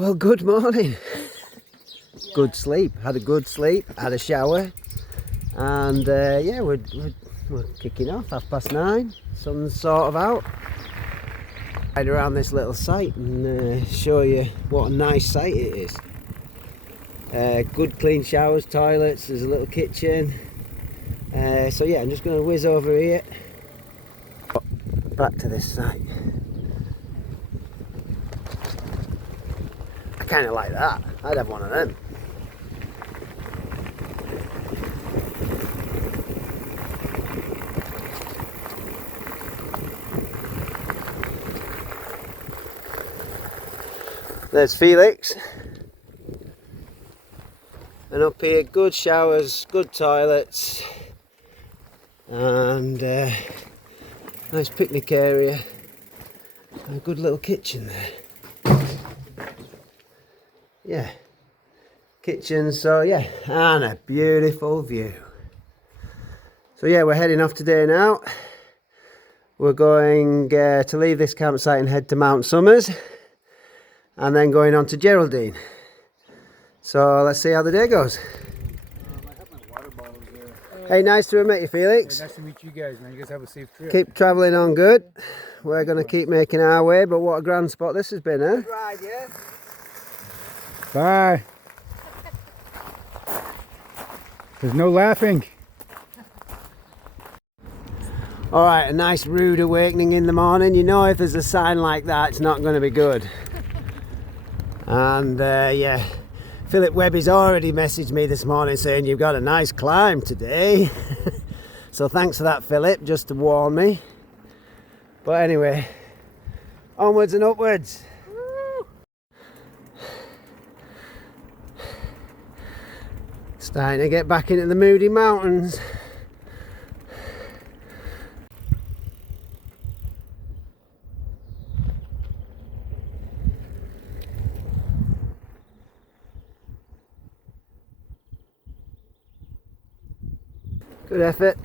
Well, good morning. Good sleep. Had a good sleep. Had a shower, and yeah, we're kicking off. 9:30. Sun's sort of out. Ride around this little site and show you what a nice site it is. Good clean showers, toilets. There's a little kitchen. So yeah, I'm just going to whiz over here. Back to this site. I kind of like that. I'd have one of them. There's Felix. And up here, good showers, good toilets, and nice picnic area. And a good little kitchen there. Yeah, kitchen, so yeah, and a beautiful view. So yeah, we're heading off today now. We're going to leave this campsite and head to Mount Somers, and then going on to Geraldine. So let's see how the day goes. I have my water bottles there. Hey, nice to have met you, Felix. Hey, nice to meet you guys, man. You guys have a safe trip. Keep travelling on good. We're going to keep making our way, but what a grand spot this has been, eh? Good ride, yeah? Bye. There's no laughing. Alright, a nice rude awakening in the morning. You know, if there's a sign like that, it's not going to be good. And yeah, Philip Webby's already messaged me this morning saying you've got a nice climb today. So thanks for that, Philip, just to warn me. But anyway, onwards and upwards. Starting to get back into the Moody Mountains. Good effort.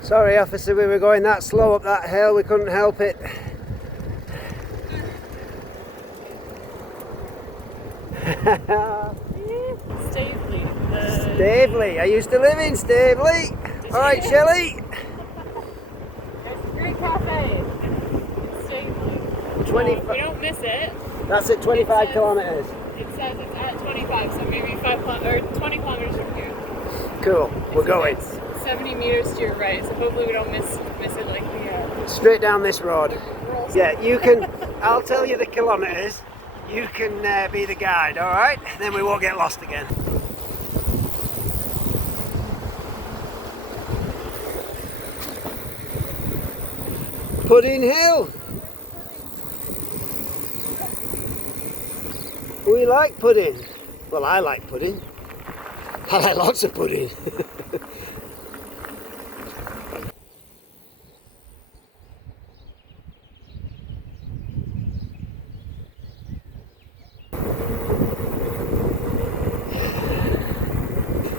Sorry, officer, we were going that slow up that hill, we couldn't help it. Stavely. Stavely, I used to live in Stavely. Alright, Shelley. There's a great cafe. It's Stavely. 20, we don't miss it. that's at 25 kilometres. It says it's at 25, so maybe 20 kilometers from here. Cool, we're going. It's 70 meters to your right, so hopefully we don't miss it like the Straight down this road. rolls. Yeah, you can, I'll tell you the kilometres. You can be the guide, alright? Then we won't get lost again. Pudding Hill. We like pudding. Well, I like pudding. I like lots of pudding.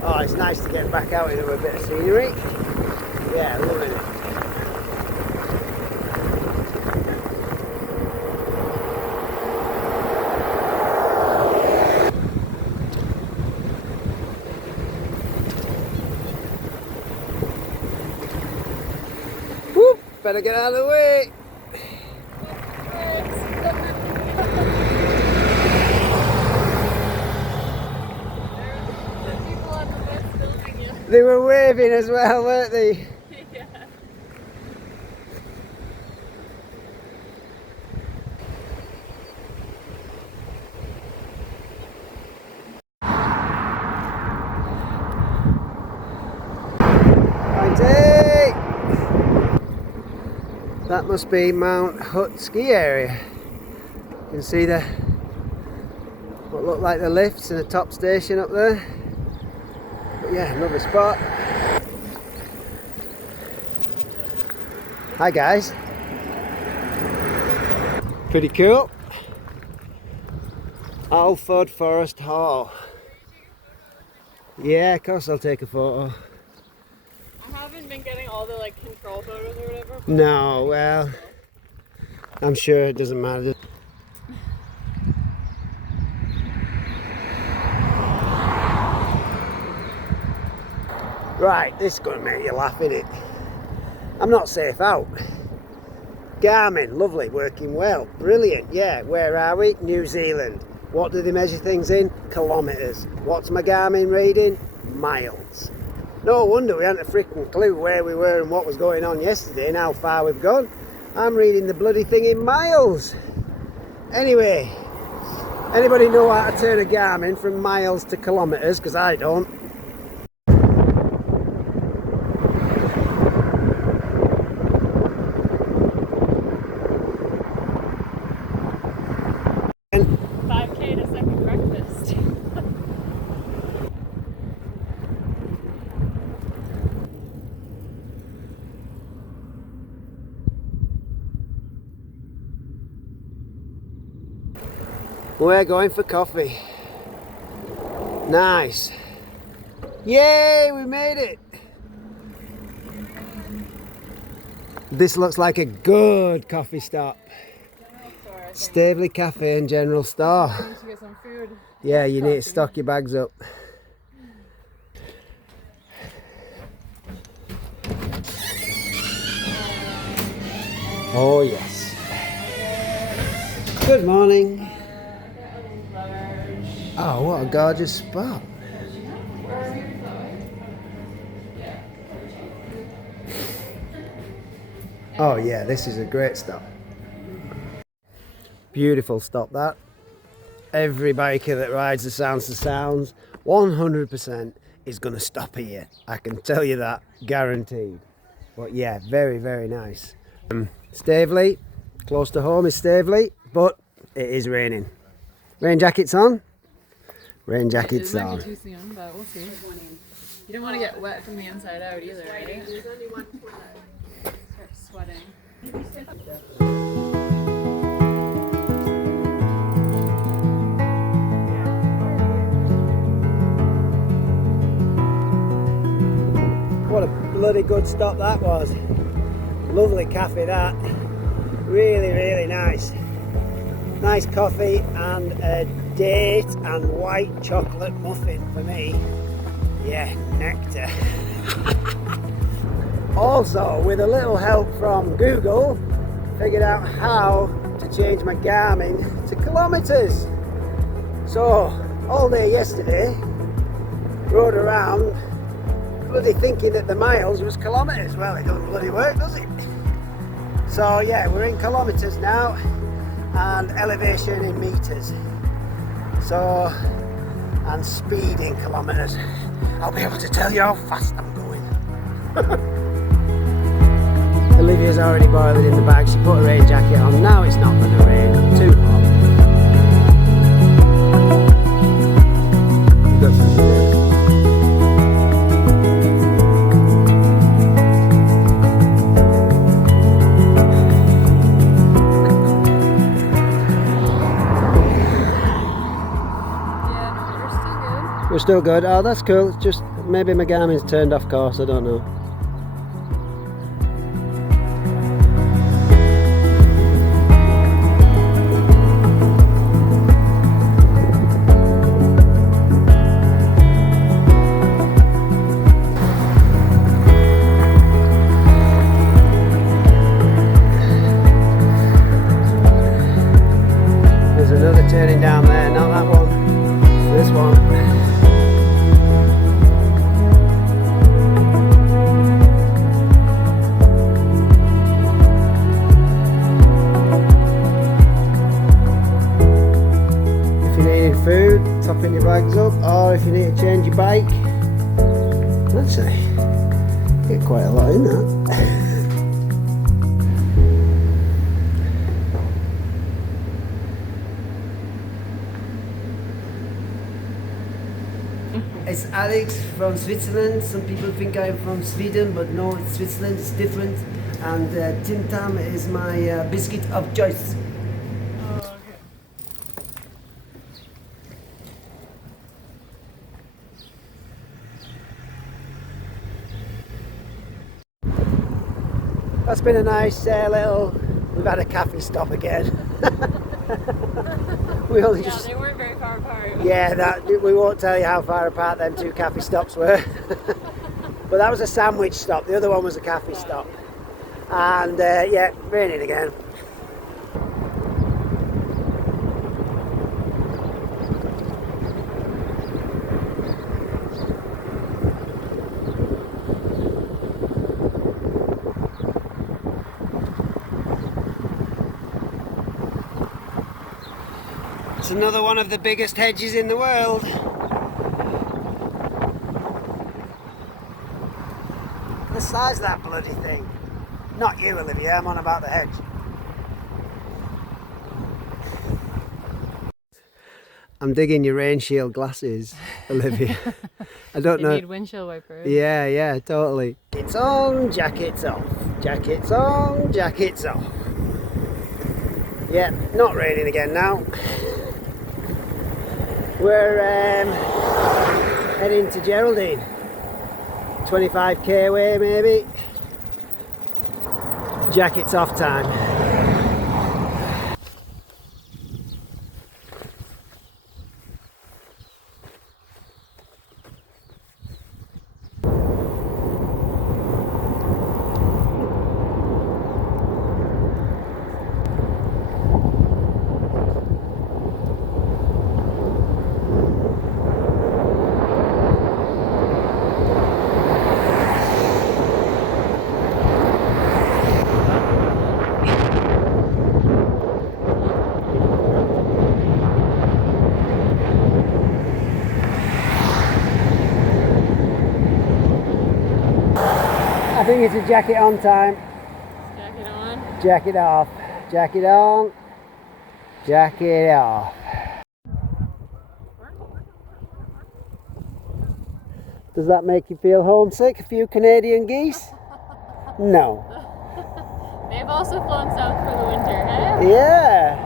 Oh, it's nice to get back out into a bit of scenery. Yeah, loving it. Whoop! Better get out of the way. They were waving as well, weren't they? Yeah. That must be Mount Hut ski area. You can see the what look like the lifts and the top station up there. But yeah, lovely spot. Hi guys. Pretty cool. Alford Forest Hall. Yeah, of course I'll take a photo. I haven't haven't been getting all the like control photos or whatever. But No, well, I'm sure it doesn't matter. Right, this is going to make you laugh, innit? I'm not safe out. Garmin, lovely, working well, brilliant. Yeah, where are we? New Zealand. What do they measure things in? Kilometres. What's my Garmin reading? Miles. No wonder we hadn't a freaking clue where we were and what was going on yesterday and how far we've gone. I'm reading the bloody thing in miles. Anyway, anybody know how to turn a Garmin from miles to kilometres? Because I don't. We're going for coffee. Nice. Yay, we made it. This looks like a good coffee stop. Staveley Cafe and General Store. I need to get some food. Yeah, you need to stock your bags up. Oh yes. Good morning. Oh, what a gorgeous spot. Oh yeah, this is a great stop. Beautiful stop that. Every biker that rides the Sounds to Sounds 100% is going to stop here. I can tell you that, guaranteed. But yeah, very, very nice. Staveley, close to home is Staveley, but it is raining. Rain jackets on? Rain jackets It might on. be too soon, but we'll see. You don't want to get wet from the inside out either, right? Start sweating. What a bloody good stop that was. Lovely cafe that. Really, really nice. Nice coffee and a date and white chocolate muffin for me. Yeah, nectar. Also, with a little help from Google, figured out how to change my Garmin to kilometres. So, all day yesterday, rode around bloody thinking that the miles was kilometres. Well, it doesn't bloody work, does it? So yeah, we're in kilometres now and elevation in metres. So, and speed in kilometres. I'll be able to tell you how fast I'm going. Olivia's already boiling in the bag. She put a rain jacket on. Now it's not going to rain. Too hot. Got some shade. We're still good. Oh, that's cool. It's just maybe my Garmin's turned off course. I don't know. There's another turning down there. Not that one. This one. Food, topping your bags up, or if you need to change your bike. Actually, get quite a lot in that. It's Alex from Switzerland. Some people think I'm from Sweden, but no, it's Switzerland, it's different. And Tim Tam is my biscuit of choice. That's been a nice little. We've had a cafe stop again. We only Yeah, just. they weren't very far apart. Yeah, that we won't tell you how far apart them 2 cafe stops were. But that was a sandwich stop. The other one was a cafe stop. And yeah, raining again. It's another one of the biggest hedges in the world. The size of that bloody thing. Not you, Olivia, I'm on about the hedge. I'm digging your rain shield glasses, Olivia. I don't know. They need windshield wipers. Yeah, totally. It's on, jackets off. Jackets on, jackets off. Yeah, not raining again now. We're heading to Geraldine. 25k away maybe. Jackets off time. I think it's a jacket on time. Jacket on. Jacket off. Jacket on. Jacket off. Does that make you feel homesick? A few Canadian geese? No. They've also flown south for the winter, eh? Yeah.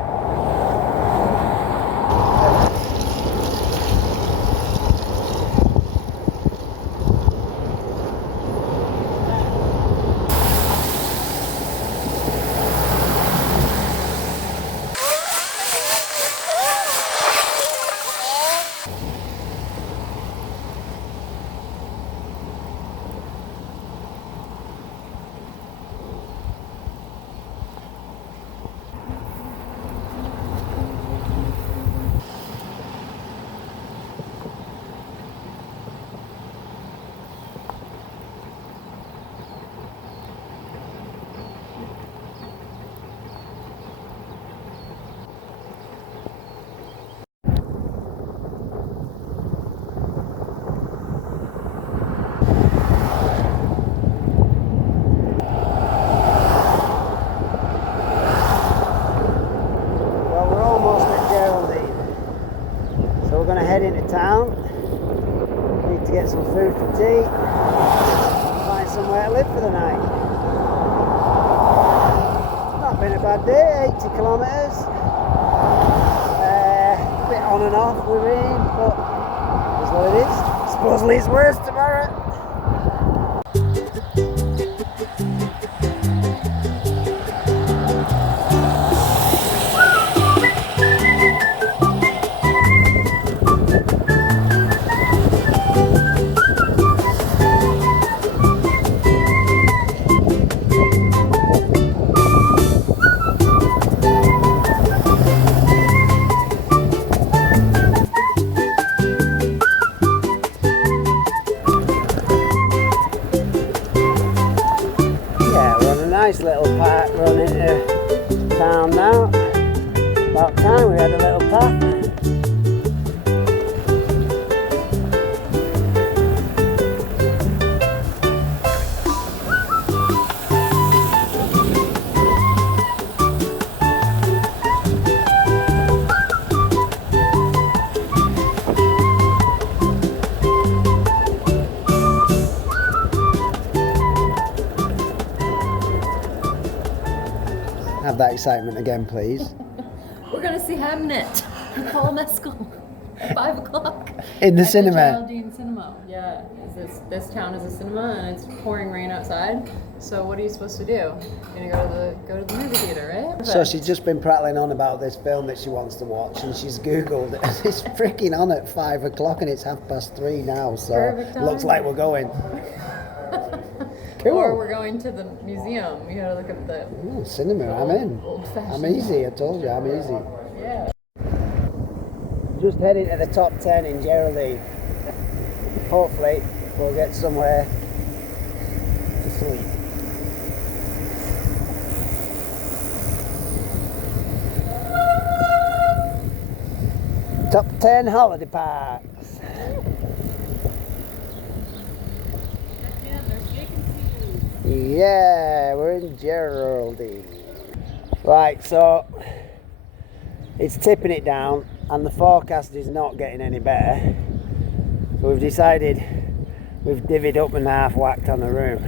Well, we're almost at Geraldine. So we're going to head into town. Need to get some food for tea. Find somewhere to live for the night. Not been a bad day, 80 kilometres. A bit on and off with rain, but that's what it is. Supposedly it's worse tomorrow. Nice little park run into town now. About time we had a little path. Have that excitement again, please. We're gonna see Hamnet. Paul Mescal. 5 o'clock. In the at cinema. The Geraldine cinema. Yeah. This town is a cinema and it's pouring rain outside. So what are you supposed to do? You're gonna go to the movie theater, right? So she's just been prattling on about this film that she wants to watch, and she's Googled it, and it's freaking on at 5 o'clock, and it's 3:30 now, so Perfect time. looks like we're going. Cool. Or we're going to the museum. You gotta look at the Ooh, cinema, I'm in. old-fashioned. I'm easy, I told you, I'm easy. Yeah. Just heading to the top 10 in Geraldine. Hopefully we'll get somewhere to sleep. Top 10 holiday parks. Yeah, we're in Geraldine. Right, so it's tipping it down and the forecast is not getting any better. So we've decided we've divvied up and half whacked on the room.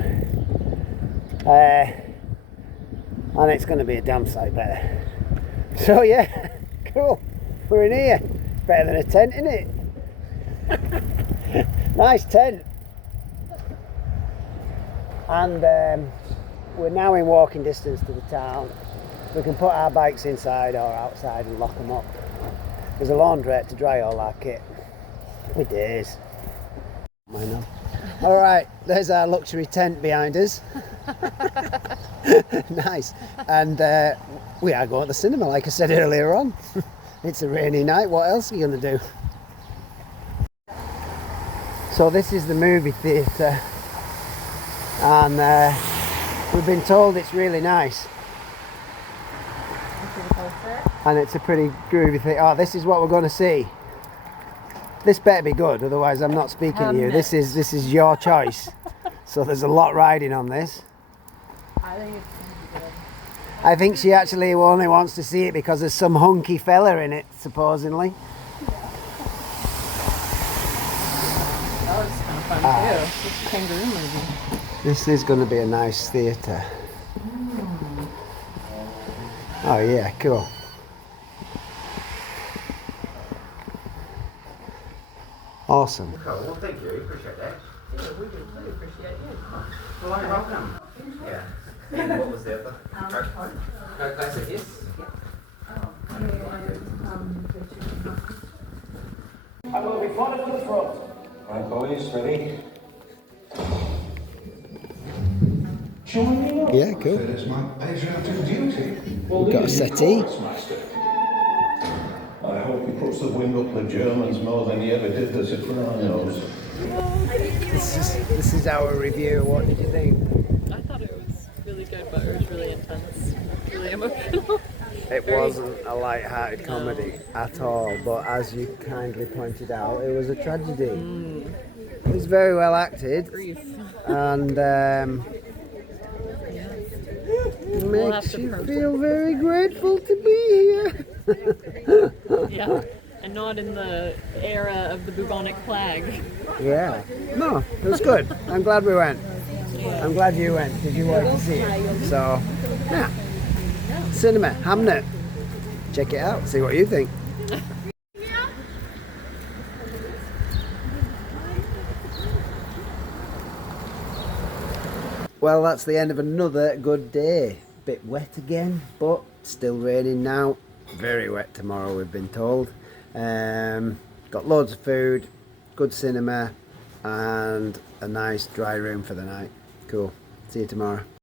And it's going to be a damn sight better. So yeah, cool. We're in here. It's better than a tent, isn't it? Nice tent. And we're now in walking distance to the town. We can put our bikes inside or outside and lock them up. There's a laundrette to dry all our kit. It is. I know. All right, there's our luxury tent behind us. Nice. And we are going to the cinema, like I said earlier on. It's a rainy night. What else are you going to do? So this is the movie theatre. And we've been told it's really nice. And it's a pretty groovy thing. Oh, this is what we're going to see. This better be good, otherwise I'm not speaking to you. This is your choice. So there's a lot riding on this. I think it's gonna be good. I think she actually only wants to see it because there's some hunky fella in it, supposedly. That was kind of fun too. It's a kangaroo movie. This is going to be a nice theatre. Oh yeah, cool. Awesome. Cool, well thank you, appreciate that. Yeah, we really appreciate you. Well, you're welcome. Yeah. And what was the other? No classic, yes? I will be followed to the front. Right, boys, ready? Join me. Yeah, cool. It's my Asiatic duty. We've got a settee. I hope he puts the wind up the Germans more than he ever did the Sopranos. This is our review. What did you think? I thought it was really good, but it was really intense, really emotional. It wasn't a light-hearted comedy at all, but as you kindly pointed out, it was a tragedy. It was very well acted, Grief. and We'll have makes to you prove feel very grateful to be here. Yeah, and not in the era of the bubonic plague. Yeah. No, it was good. I'm glad we went. I'm glad you went because you wanted to see it. So, yeah. Cinema, Hamnet. Check it out. See what you think. Well, that's the end of another good day. Bit wet again, but still raining now. Very wet tomorrow, we've been told. Got loads of food, good cinema, and a nice dry room for the night. Cool. See you tomorrow.